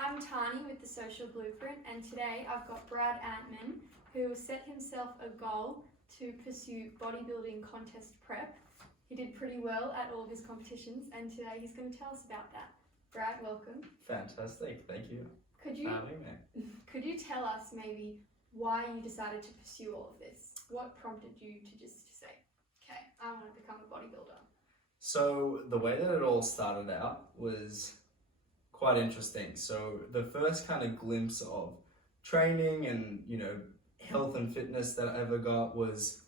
I'm Tani with The Social Blueprint, and today I've got Brad Antman, who set himself a goal to pursue bodybuilding contest prep. He did pretty well at all of his competitions, and today he's going to tell us about that. Brad, welcome. Fantastic, thank you. Could you tell us maybe why you decided to pursue all of this? What prompted you to just say, okay, I want to become a bodybuilder? So the way that it all started out was quite interesting. So the first kind of glimpse of training and, health and fitness that I ever got was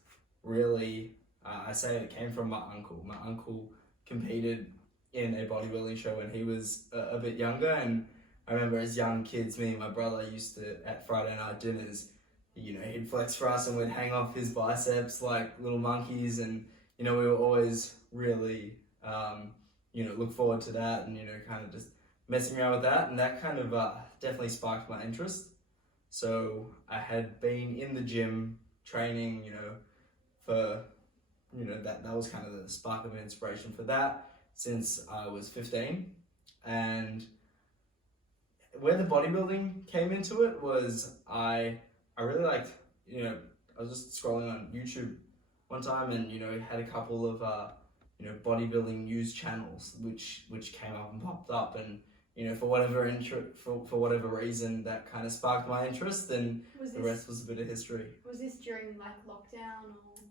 really, I say it came from my uncle. My uncle competed in a bodybuilding show when he was a bit younger, and I remember as young kids, me and my brother used to, at Friday night dinners, he'd flex for us and we'd hang off his biceps like little monkeys, and, we were always really, look forward to that and, kind of just messing around with that, and that kind of definitely sparked my interest. So I had been in the gym training, for, that was kind of the spark of inspiration for that since I was 15. And where the bodybuilding came into it was I really liked, I was just scrolling on YouTube one time and, had a couple of, bodybuilding news channels which came up and popped up, and, for whatever reason that kind of sparked my interest, and the rest was a bit of history. Was this during like lockdown or?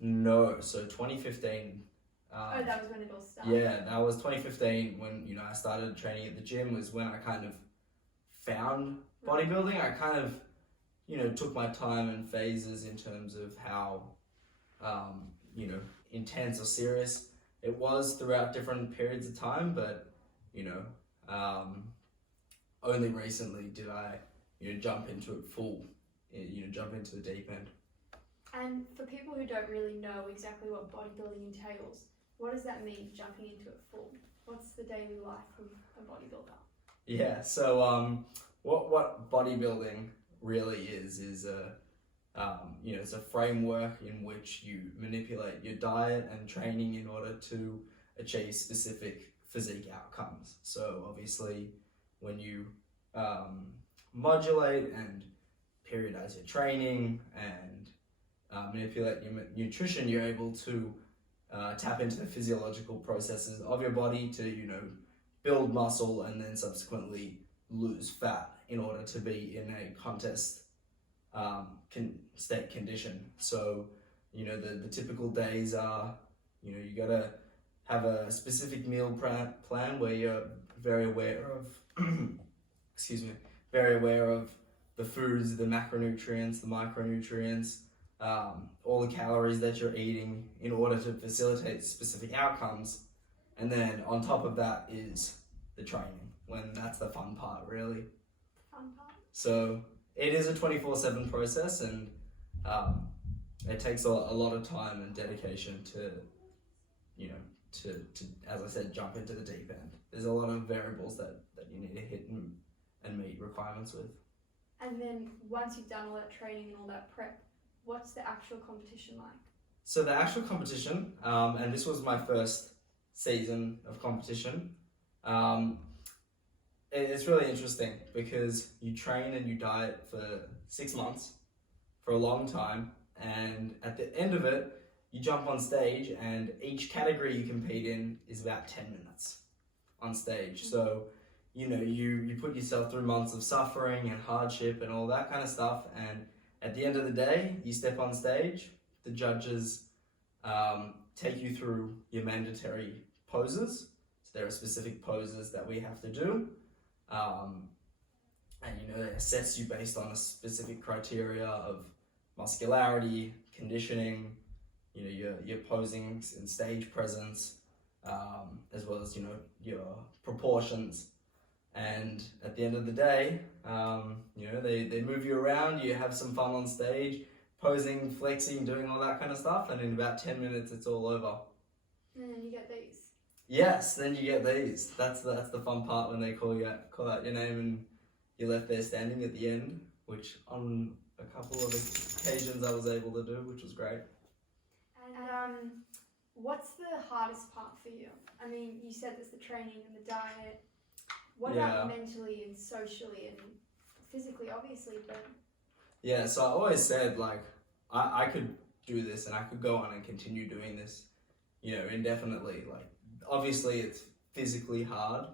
No, so 2015. That was when it all started. Yeah, that was 2015 when, I started training at the gym, was when I kind of found bodybuilding. I kind of, took my time and phases in terms of how, intense or serious it was throughout different periods of time, but, only recently did I, jump into it full, jump into the deep end. And for people who don't really know exactly what bodybuilding entails, what does that mean, jumping into it full? What's the daily life of a bodybuilder? Yeah, so what bodybuilding really is it's a framework in which you manipulate your diet and training in order to achieve specific physique outcomes. So obviously when you modulate and periodize your training and manipulate your nutrition, you're able to tap into the physiological processes of your body to, build muscle and then subsequently lose fat in order to be in a contest state condition. So, the typical days are, you gotta have a specific meal plan where you're very aware of, very aware of the foods, the macronutrients, the micronutrients, all the calories that you're eating in order to facilitate specific outcomes. And then on top of that is the training, when that's the fun part, really. Fun part? So it is a 24/7 process, and it takes a lot of time and dedication to, as I said, jump into the deep end. There's a lot of variables that you need to hit and meet requirements with. And then once you've done all that training and all that prep, what's the actual competition like? So the actual competition, and this was my first season of competition, it's really interesting because you train and you diet for 6 months, for a long time, and at the end of it, you jump on stage, and each category you compete in is about 10 minutes on stage. So, you put yourself through months of suffering and hardship and all that kind of stuff, and at the end of the day, you step on stage, the judges take you through your mandatory poses. So there are specific poses that we have to do. And they assess you based on a specific criteria of muscularity, conditioning, your posing and stage presence, as well as, your proportions. And at the end of the day, they move you around, you have some fun on stage, posing, flexing, doing all that kind of stuff, and in about 10 minutes it's all over. And then you get these. Yes, then you get these. That's the fun part, when they call out your name and you're left there standing at the end, which on a couple of occasions I was able to do, which was great. And what's the hardest part for you? I mean, you said there's the training and the diet. What about mentally and socially and physically, obviously, but... Yeah, so I always said, like, I could do this and I could go on and continue doing this, you know, indefinitely. Like, obviously it's physically hard.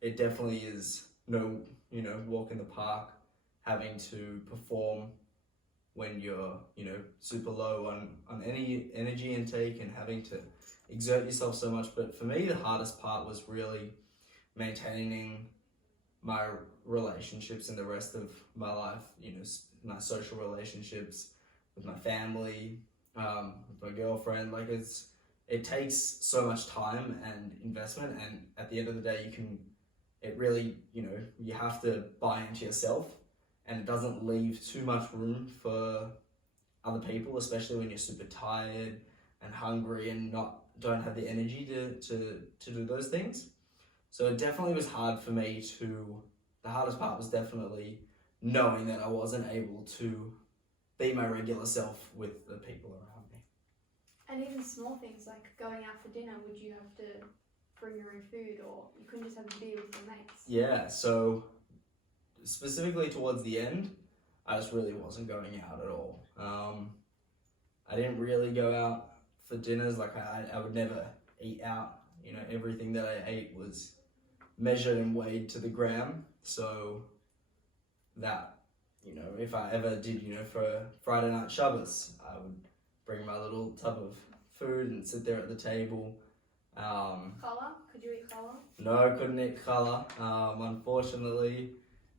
It definitely is no, you know, walk in the park, having to perform when you're, you know, super low on any energy intake and having to exert yourself so much. But for me, the hardest part was really maintaining my relationships in the rest of my life, you know, my social relationships with my family, with my girlfriend. Like, it takes so much time and investment, and at the end of the day, it really, you know, you have to buy into yourself, and it doesn't leave too much room for other people, especially when you're super tired and hungry and don't have the energy to do those things. So it definitely was hard for me the hardest part was definitely knowing that I wasn't able to be my regular self with the people around me. And even small things like going out for dinner, would you have to bring your own food, or you couldn't just have a beer with your mates? Yeah, so specifically towards the end, I just really wasn't going out at all. I didn't really go out for dinners. Like, I would never eat out. You know, everything that I ate was measured and weighed to the gram. So that, you know, if I ever did, you know, for Friday night Shabbos, I would bring my little tub of food and sit there at the table. Challah? Could you eat challah? No, couldn't eat challah. Unfortunately,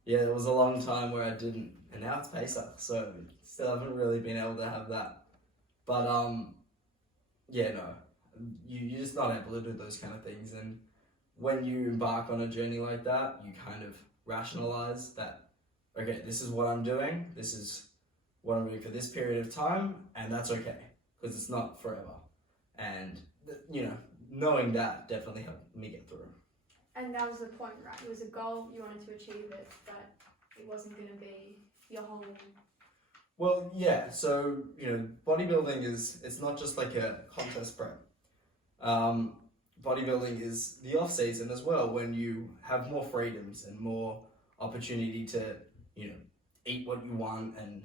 yeah, it was a long time where I didn't, and now it's Pesach, so still haven't really been able to have that. But yeah, no, you're just not able to do those kind of things. And when you embark on a journey like that, you kind of rationalize that, okay, this is what I'm doing, this is what I'm doing for this period of time, and that's okay, because it's not forever. And, you know, knowing that definitely helped me get through. And that was the point, right? It was a goal, you wanted to achieve it, but it wasn't going to be your whole... Well, yeah, so, you know, bodybuilding it's not just like a contest prep. Bodybuilding is the off-season as well, when you have more freedoms and more opportunity to, you know, eat what you want and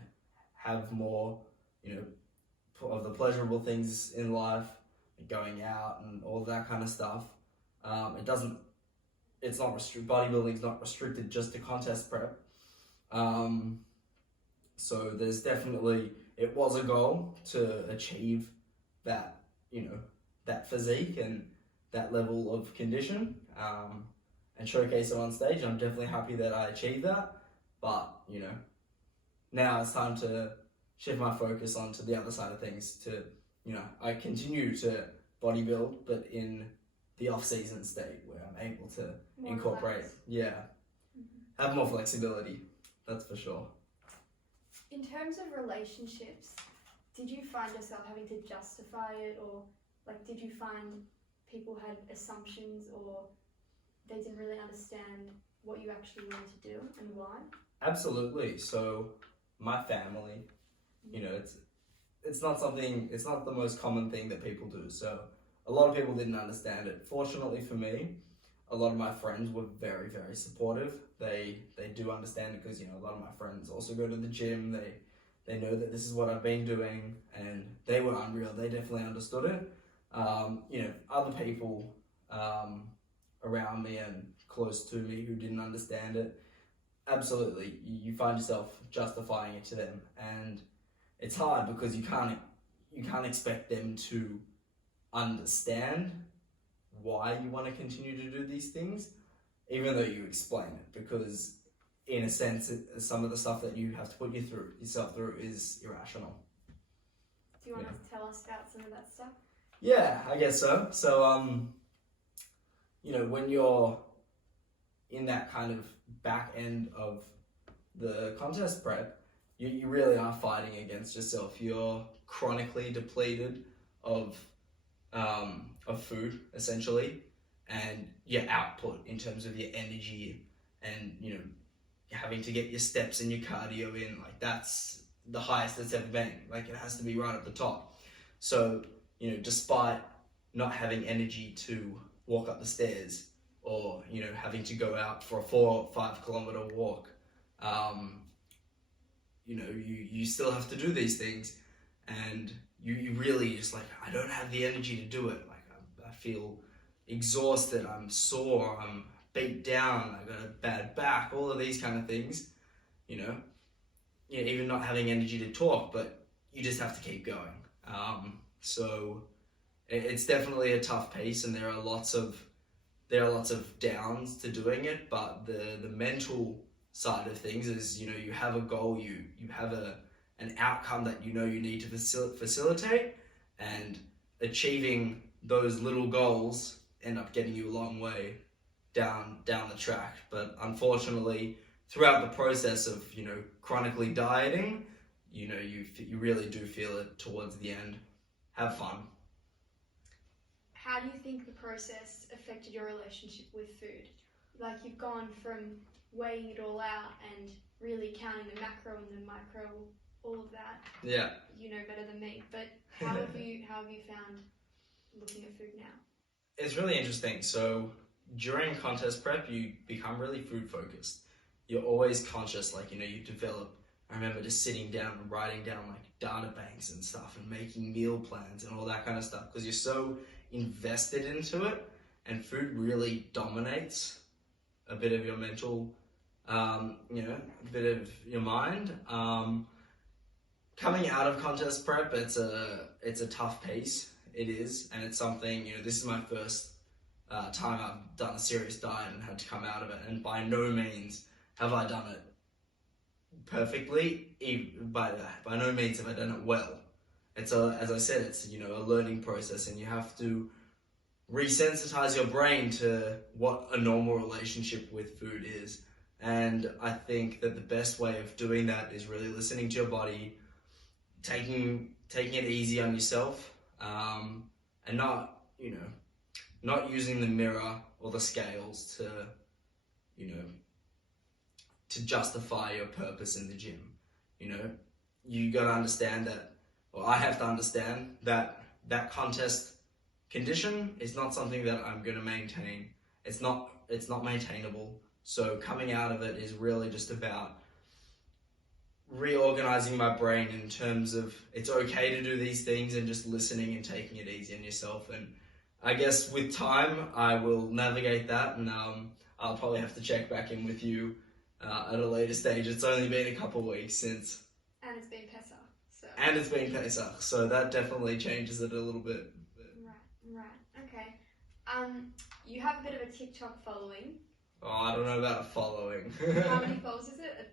have more, you know, of the pleasurable things in life, going out and all that kind of stuff. It's not bodybuilding is not restricted just to contest prep. So there's definitely, it was a goal to achieve that, you know, that physique and that level of condition, and showcase it on stage. I'm definitely happy that I achieved that, but, you know, now it's time to shift my focus onto the other side of things. To, you know, I continue to bodybuild, but in the off-season state where I'm able to more incorporate, relaxed. have more flexibility, that's for sure. In terms of relationships, did you find yourself having to justify it, or like did you find people had assumptions, or they didn't really understand what you actually wanted to do and why? Absolutely. So my family, you know, it's not the most common thing that people do. So a lot of people didn't understand it. Fortunately for me, a lot of my friends were very, very supportive. They do understand it, because, you know, a lot of my friends also go to the gym. They know that this is what I've been doing, and they were unreal. They definitely understood it. You know, other people around me and close to me who didn't understand it, absolutely, you find yourself justifying it to them, and it's hard because you can't expect them to understand why you want to continue to do these things, even though you explain it, because in a sense, some of the stuff that you have to put yourself through is irrational. Do you want to tell us about some of that stuff? Yeah, I guess so. So, you know, when you're in that kind of back end of the contest prep, you really are fighting against yourself. You're chronically depleted of food, essentially, and your output in terms of your energy, and, you know, having to get your steps and your cardio in, like, that's the highest it's ever been. Like, it has to be right at the top. So, you know, despite not having energy to walk up the stairs or, you know, having to go out for a 4 or 5 kilometer walk. You know, you still have to do these things, and you really just like, I don't have the energy to do it. Like I feel exhausted, I'm sore, I'm beat down, I got a bad back, all of these kind of things, you know, even not having energy to talk, but you just have to keep going. So it's definitely a tough pace, and there are lots of downs to doing it, but the mental side of things is, you know, you have a goal, you have an outcome that you know you need to facilitate, and achieving those little goals end up getting you a long way down the track. But unfortunately, throughout the process of, you know, chronically dieting, you know, you really do feel it towards the end. Have fun. How do you think the process affected your relationship with food? Like, you've gone from weighing it all out and really counting the macro and the micro, all of that. Yeah. You know better than me. But how have you found looking at food now? It's really interesting. So during contest prep, you become really food focused. You're always conscious, like, you know, you develop, I remember just sitting down and writing down like data banks and stuff and making meal plans and all that kind of stuff, because you're so invested into it, and food really dominates a bit of your mental, you know, a bit of your mind. Coming out of contest prep, it's a tough pace. It is, and it's something, you know, this is my first time I've done a serious diet and had to come out of it, and by no means have I done it perfectly. By no means have I done it well. It's as I said, it's, you know, a learning process, and you have to resensitize your brain to what a normal relationship with food is. And I think that the best way of doing that is really listening to your body, taking it easy on yourself, and not using the mirror or the scales to, you know, to justify your purpose in the gym. You know, you got to understand that, or I have to understand that contest condition is not something that I'm going to maintain. It's not maintainable. So coming out of it is really just about reorganizing my brain in terms of, it's okay to do these things, and just listening and taking it easy on yourself. And I guess with time, I will navigate that, and I'll probably have to check back in with you at a later stage. It's only been a couple of weeks since. And it's been Pesach. And it's been Pesach, so that definitely changes it a little bit. Right, okay. You have a bit of a TikTok following. Oh, I don't know about following. How many followers is it?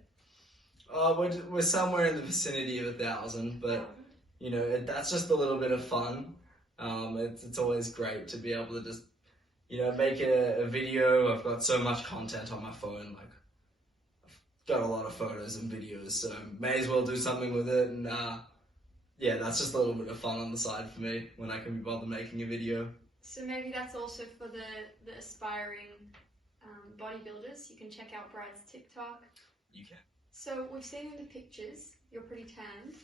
We're somewhere in the vicinity of 1,000, but you know, that's just a little bit of fun. It's always great to be able to just, you know, make a video. I've got so much content on my phone, like I've got a lot of photos and videos, so may as well do something with it. And yeah, that's just a little bit of fun on the side for me when I can be bothered making a video. So maybe that's also for the aspiring bodybuilders. You can check out Brad's TikTok. You can. So we've seen in the pictures, you're pretty tanned.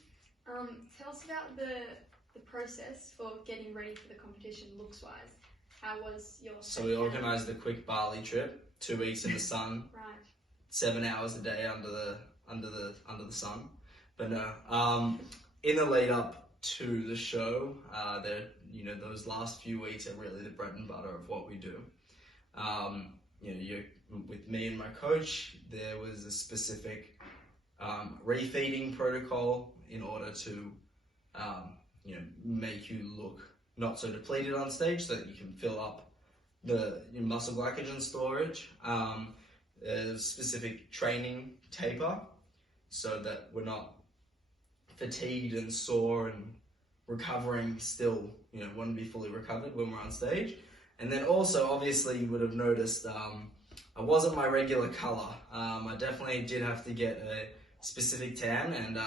Tell us about the process for getting ready for the competition, looks-wise. How was your... So we organised a quick Bali trip, 2 weeks in the sun. Right. 7 hours a day under the sun. But no, in the lead up to the show, you know, those last few weeks are really the bread and butter of what we do. You know, with me and my coach, there was a specific refeeding protocol in order to, you know, make you look not so depleted on stage, so that you can fill up your muscle glycogen storage. A specific training taper, so that we're not fatigued and sore and recovering still, you know, want to be fully recovered when we're on stage. And then also, obviously, you would have noticed I wasn't my regular color. I definitely did have to get a specific tan, and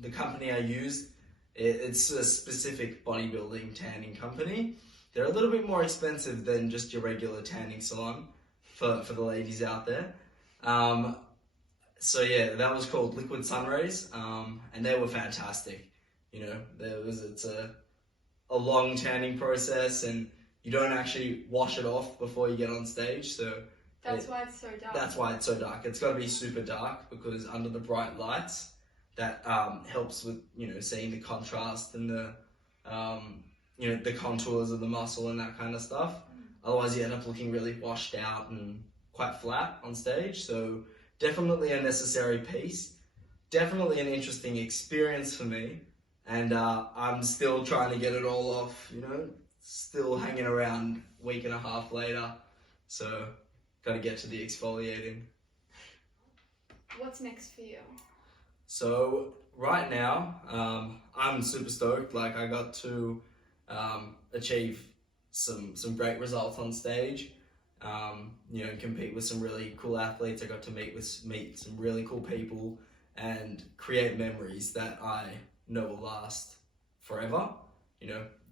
the company I used, it's a specific bodybuilding tanning company. They're a little bit more expensive than just your regular tanning salon for the ladies out there. So yeah, that was called Liquid Sun Rays, and they were fantastic. You know, it's a long tanning process, and you don't actually wash it off before you get on stage. So That's why it's so dark. That's why it's so dark. It's got to be super dark because under the bright lights, that helps with, seeing the contrast and the, the contours of the muscle and that kind of stuff. Otherwise, you end up looking really washed out and quite flat on stage. So definitely a necessary piece. Definitely an interesting experience for me. And I'm still trying to get it all off, still hanging around a week and a half later. So got to get to the exfoliating. What's next for you? So right now, I'm super stoked. Like, I got to achieve some great results on stage. Compete with some really cool athletes. I got to meet some really cool people and create memories that I know will last forever.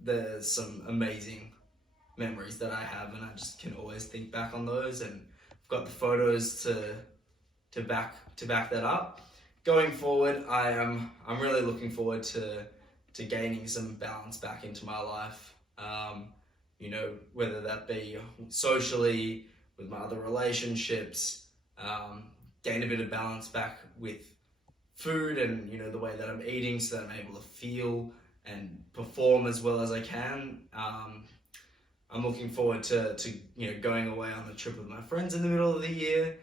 There's some amazing memories that I have, and I just can always think back on those, and I've got the photos to back that up. Going forward, I'm really looking forward to gaining some balance back into my life. Whether that be socially, with my other relationships, gain a bit of balance back with food and the way that I'm eating, so that I'm able to feel and perform as well as I can. I'm looking forward to going away on a trip with my friends in the middle of the year.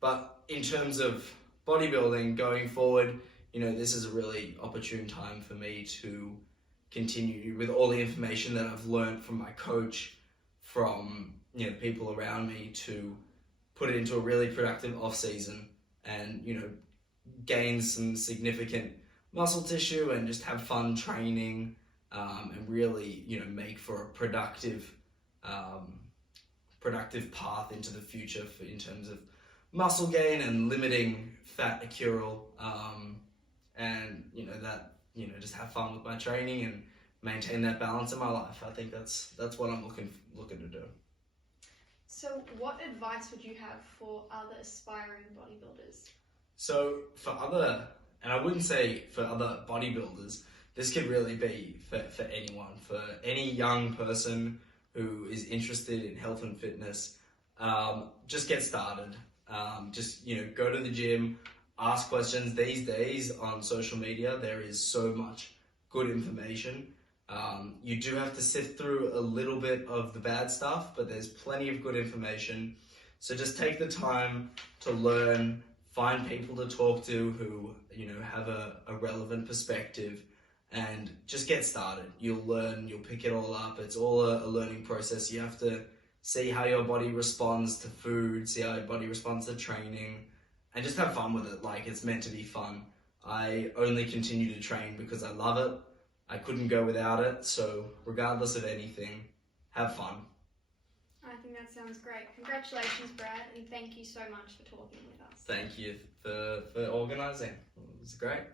But in terms of bodybuilding going forward, this is a really opportune time for me to continue with all the information that I've learned from my coach, from people around me, to put it into a really productive off season and gain some significant muscle tissue and just have fun training, and really make for a productive path into the future in terms of muscle gain and limiting fat accrual, and just have fun with my training and maintain that balance in my life. I think that's what I'm looking to do. So what advice would you have for other aspiring bodybuilders? So and I wouldn't say for other bodybuilders, this could really be for anyone, for any young person who is interested in health and fitness. Just get started. Just go to the gym, ask questions. These days on social media, there is so much good information. You do have to sift through a little bit of the bad stuff, but there's plenty of good information. So just take the time to learn, find people to talk to who have a relevant perspective, and just get started. You'll learn, you'll pick it all up. It's all a learning process. You have to see how your body responds to food, see how your body responds to training, and just have fun with it. Like, it's meant to be fun. I only continue to train because I love it. I couldn't go without it. So regardless of anything, have fun. I think that sounds great. Congratulations, Brad, and thank you so much for talking with us. Thank you for organising. It was great.